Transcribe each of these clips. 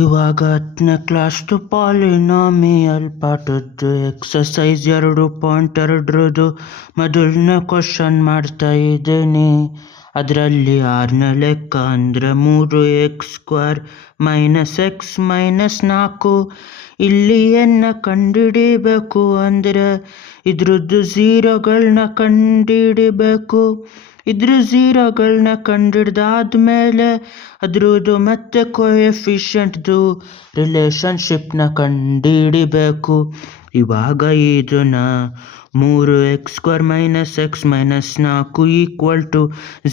ಇವಾಗ 10ನೇ ಕ್ಲಾಸ್ದು polynomial ಪಾಠದ್ದು exercise 2.2 ಮೊದಲನೇ question ಮಾಡ್ತಾ ಇದ್ದೀನಿ. ಅದರಲ್ಲಿ 6ನೇ ಲೆಕ್ಕ ಅಂದರೆ 3x² - x - 4. ಇಲ್ಲಿ ಏನ ಕಂಡುಹಿಡಿಬೇಕು ಅಂದರೆ ಇದ್ರದ್ದು ಝೀರೋಗಳನ್ನ ಕಂಡುಹಿಡಿಬೇಕು. ಇದ್ರ ಝೀರೋಗಳನ್ನ ಕಂಡುಹಿಡ್ದಾದ್ಮೇಲೆ ಅದ್ರದ್ದು ಮತ್ತೆ ಕೋಎಫಿಷಿಯಂಟ್ದು ರಿಲೇಷನ್ಶಿಪ್ನ ಕಂಡುಹಿಡಿಬೇಕು. ಇವಾಗ ಇದನ್ನ 3x² - x - 4 =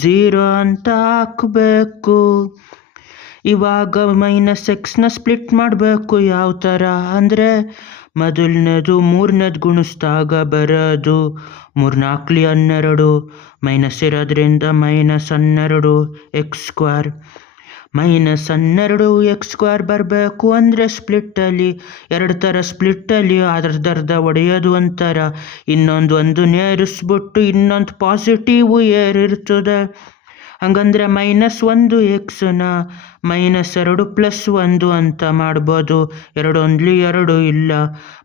0 ಅಂತ ಹಾಕಬೇಕು. ಇವಾಗ -xನ ಸ್ಪ್ಲಿಟ್ ಮಾಡಬೇಕು. ಯಾವ ಥರ ಅಂದರೆ ಮೊದಲನೇದು 3ನೇದು ಗುಣಿಸಿದಾಗ ಬರೋದು 3 × 4 = 12, ಮೈನಸ್ ಇರೋದ್ರಿಂದ -12x². -12x² ಬರಬೇಕು ಅಂದರೆ ಸ್ಪ್ಲಿಟ್ಟಲ್ಲಿ 2 ಥರ ಸ್ಪ್ಲಿಟ್ಟಲ್ಲಿ ಅರ್ಧ ಹೊಡೆಯೋದು ಒಂಥರ, ಇನ್ನೊಂದು ಏರಿಸ್ಬಿಟ್ಟು ಇನ್ನೊಂದು ಪಾಸಿಟಿವ್ ಏರಿರ್ತದೆ. ಹಂಗಂದ್ರೆ -1xನ -2 + 1 ಅಂತ ಮಾಡ್ಬೋದು. 2 × 2 ಇಲ್ಲ,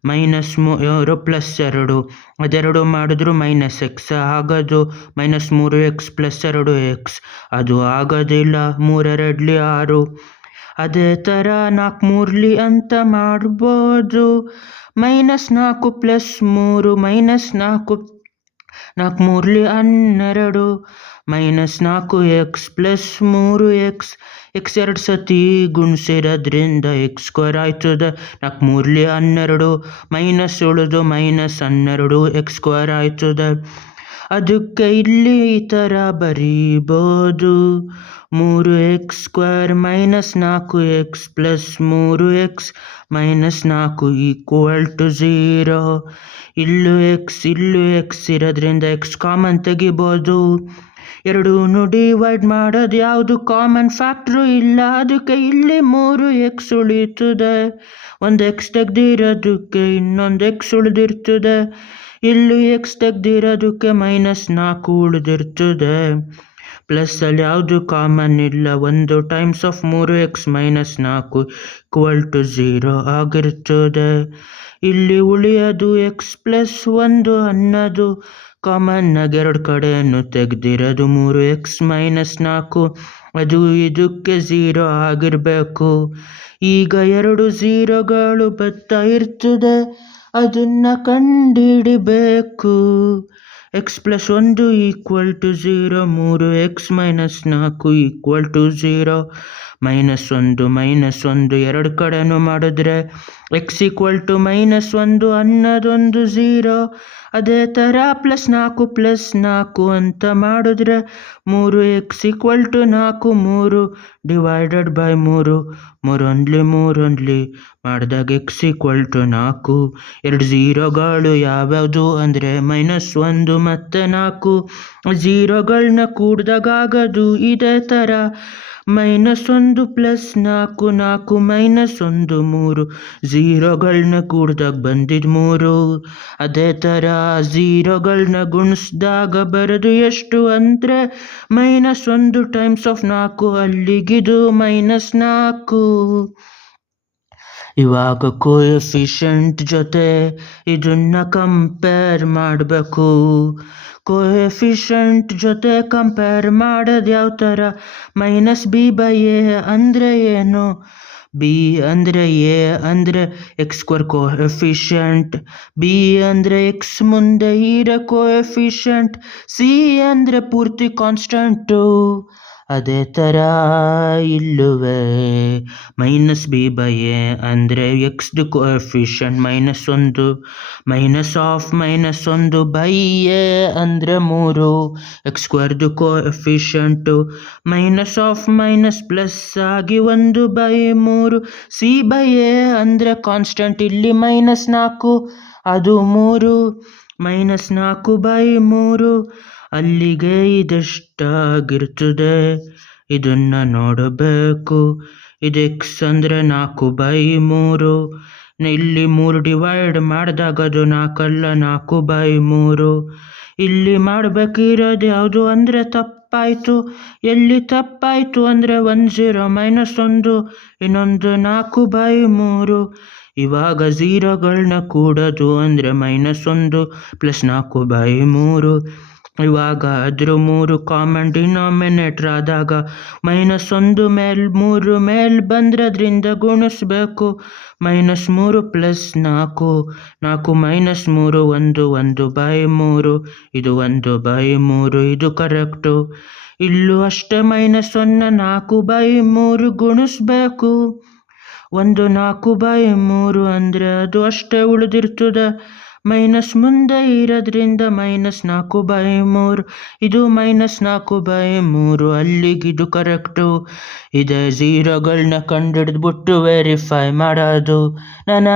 -3 + 2 ಅದೆರಡು ಮಾಡಿದ್ರು -x ಆಗೋದು. -3x + 2x ಅದು ಆಗೋದಿಲ್ಲ. 3 × 2 = 6. ಅದೇ ಥರ 4 × 3 ಅಂತ ಮಾಡ್ಬೋದು. -4 + 3 - 4 4 × 3 = 12, -4x + 3x. x 2 ಸತಿ ಗುಣಿಸಿರೋದ್ರಿಂದ x² ಆಯ್ತದೆ. 4 × 3 = 12, ಮೈನಸ್ ಉಳಿದು -12x² ಆಯ್ತದೆ. ಅದಕ್ಕೆ ಇಲ್ಲಿ ಈ ಥರ ಬರೀಬೋದು: 3x² - 4x + 3x - 4 = 0. ಇಲ್ಲೂ x ಇರೋದ್ರಿಂದ x ಕಾಮನ್ ತೆಗಿಬೋದು. ಎರಡೂ ಡಿವೈಡ್ ಮಾಡೋದು ಯಾವುದು ಕಾಮನ್ ಫ್ಯಾಕ್ಟ್ರು ಇಲ್ಲ, ಅದಕ್ಕೆ ಇಲ್ಲಿ 3x ಉಳಿತದೆ. ಒಂದು x ತೆಗ್ದಿರೋದಕ್ಕೆ ಇನ್ನೊಂದು x ಉಳಿದಿರ್ತದೆ. ಇಲ್ಲಿ x ತೆಗ್ದಿರೋದಕ್ಕೆ -4 ಉಳಿದಿರ್ತದೆ. ಪ್ಲಸ್ಸಲ್ಲಿ ಯಾವುದು ಕಾಮನ್ ಇಲ್ಲ. 1 ಟೈಮ್ಸ್ ಆಫ್ 3x - 4 = 0 ಆಗಿರ್ತದೆ. ಇಲ್ಲಿ ಉಳಿಯೋದು x + 1 ಅನ್ನೋದು ಕಾಮನ್ ಆಗಿ 2 ಕಡೆಯನ್ನು ತೆಗ್ದಿರೋದು 3x - 4, ಅದು ಇದಕ್ಕೆ 0 ಆಗಿರಬೇಕು. ಈಗ 2 ಝೀರೋಗಳು ಬರ್ತಾ ಇರ್ತದೆ, ಅದನ್ನು ಕಂಡುಹಿಡಿಬೇಕು. x + 1 = 0, 3x - 4 = 0. -1 ಎರಡು ಕಡೆನೂ ಮಾಡಿದ್ರೆ x = -1 ಅನ್ನೋದೊಂದು 0. ಅದೇ ಥರ +4 + 4 ಅಂತ ಮಾಡಿದ್ರೆ 3x = 4, 3 / 3 3 ಮಾಡಿದಾಗ x = 4. 2 ಝೀರೋಗಳು ಯಾವ್ಯಾವುದು ಅಂದರೆ -1 ಮತ್ತು 4. ಝೀರೋಗಳನ್ನ ಕೂಡಿದಾಗ ಆಗೋದು ಇದೇ ಥರ: -1 + 4 4 - 1 3. ಝೀರೋಗಳನ್ನ ಕೂಡಿದಾಗ ಬಂದಿದ್ದು 3. ಅದೇ ಥರ ಝೀರೋಗಳನ್ನ ಗುಣಿಸಿದಾಗ ಬರೋದು ಎಷ್ಟು ಅಂದರೆ -1 ಟೈಮ್ಸ್ ಆಫ್ 4, ಅಲ್ಲಿಗಿದು -4. ಇವಾಗ ಕೋಎಫಿಷಿಯಂಟ್ ಜೊತೆ ಇದನ್ನ ಕಂಪೇರ್ ಮಾಡಬೇಕು. ಕೋಎಫಿಷಿಯಂಟ್ ಜೊತೆ ಕಂಪೇರ್ ಮಾಡೋದು ಯಾವ ಥರ: -b/a ಅಂದರೆ ಏನು? b ಅಂದರೆ a ಅಂದರೆ x² ಕೋಎಫಿಷಿಯಂಟ್, b ಅಂದರೆ x ಮುಂದೆ ಇರೋ ಕೋಎಫಿಷಿಯಂಟ್, c ಅಂದರೆ ಪೂರ್ತಿ ಕಾನ್ಸ್ಟಂಟು. ಅದೇ ಥರ ಇಲ್ಲುವೆ -b/a ಅಂದರೆ xದು ಕೋಎಫಿಷಿಯಂಟ್ -1, -1/a ಅಂದರೆ 3, x²ದು ಕೋಎಫಿಷಿಯಂಟು -ಪ್ಲಸ್ ಆಗಿ 1/3. c/a ಅಂದರೆ ಕಾನ್ಸ್ಟಂಟ್, ಇಲ್ಲಿ -4 ಅದು 3, -4/3. ಅಲ್ಲಿಗೆ ಇದೆಷ್ಟಾಗಿರ್ತದೆ ಇದನ್ನು ನೋಡಬೇಕು. ಇದು x ಅಂದರೆ 4/3. ಇಲ್ಲಿ 3 ಡಿವೈಡ್ ಮಾಡಿದಾಗ ಅದು 4 ಅಲ್ಲ, 4/3. ಇಲ್ಲಿ ಮಾಡಬೇಕಿರೋದು ಯಾವುದು ಅಂದರೆ ತಪ್ಪ ತಪ್ಪಾಯಿತು. ಎಲ್ಲಿ ತಪ್ಪಾಯಿತು ಅಂದರೆ 1 0 -1, ಇನ್ನೊಂದು 4/3. ಇವಾಗ ಝೀರೋಗಳನ್ನ ಕೂಡೋದು ಅಂದರೆ -1 + 4/3. ಇವಾಗ ಅದ್ರ 3 ಕಾಮನ್ ಡಿನಾಮಿನೇಟ್ರ್ ಆದಾಗ -1 ಮೇಲೆ 3 ಮೇಲೆ ಬಂದರೆ ಅದರಿಂದ ಗುಣಿಸ್ಬೇಕು. -3 + 4, 4 -3 1, 1/3. ಇದು 1/3, ಇದು ಕರೆಕ್ಟು. ಇಲ್ಲೂ ಅಷ್ಟೇ -1 4/3 ಗುಣಿಸ್ಬೇಕು. 1 4/3 ಅಂದರೆ ಅದು ಅಷ್ಟೇ ಉಳಿದಿರ್ತದೆ. ಮೈನಸ್ ಮುಂದೆ ಇರೋದ್ರಿಂದ -4/3. ಇದು -4/3, ಅಲ್ಲಿಗಿದು ಕರೆಕ್ಟು. ಇದೇ ಝೀರೋಗಳನ್ನ ಕಂಡಿಡಿದ್ಬಿಟ್ಟು ವೆರಿಫೈ ಮಾಡೋದು. ನನ